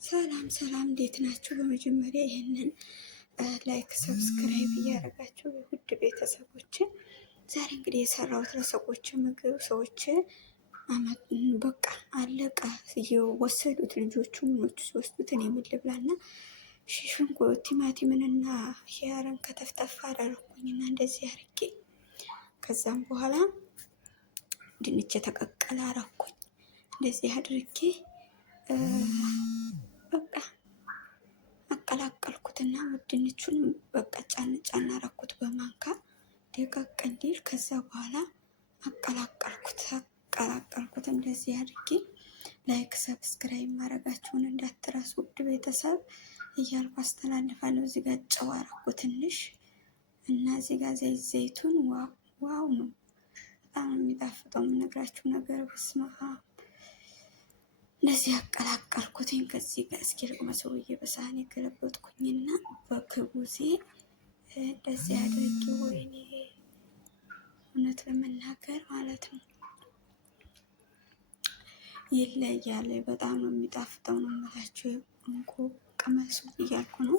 ሰላም ሰላም፣ እንዴት ናችሁ? በመጀመሪያ ይህንን ላይክ ሰብስክራይብ እያደረጋችሁ ውድ ቤተሰቦች፣ ዛሬ እንግዲህ የሰራሁት ለሰዎች ምግብ ሰዎች በቃ አለቀ እየወሰዱት ልጆቹ ምኖቹ ሲወስዱት እኔ ምን ልብላና ሽንኩርት ቲማቲምንና ኪያርን ከተፍተፍ አደረኩኝና እንደዚህ አድርጌ ከዛም በኋላ ድንች የተቀቀለ አረኩኝ እንደዚህ አድርጌ በቃ አቀላቀልኩትና ድንቹን በቃ ጫን ጫን አረኩት በማንካ ደቀቅ እንዲል። ከዛ በኋላ አቀላቀልኩት እንደዚህ አድርጌ። ላይክ ሰብስክራይብ ማድረጋችሁን እንዳትረሱ ውድ ቤተሰብ እያልኩ አስተላልፋለሁ። እዚህ ጋር ጨው አረኩ ትንሽ እና እዚህ ጋር ዘይቱን ዋው ነው በጣም የሚጣፍጠው የምነግራችሁ ነገር በስመ አብ። እንደዚህ አቀላቀልኩትኝ። ከዚህ ጋር እስኪ ልቅመሰው ብዬ በሳህን የገለበጥኩኝና በክቡዜ እንደዚህ አድርጌ ወይኔ እውነት ለመናገር ማለት ነው ይለያል። በጣም ነው የሚጣፍጠው ነው የምላችሁ። እንቁ ቅመሱ እያልኩ ነው።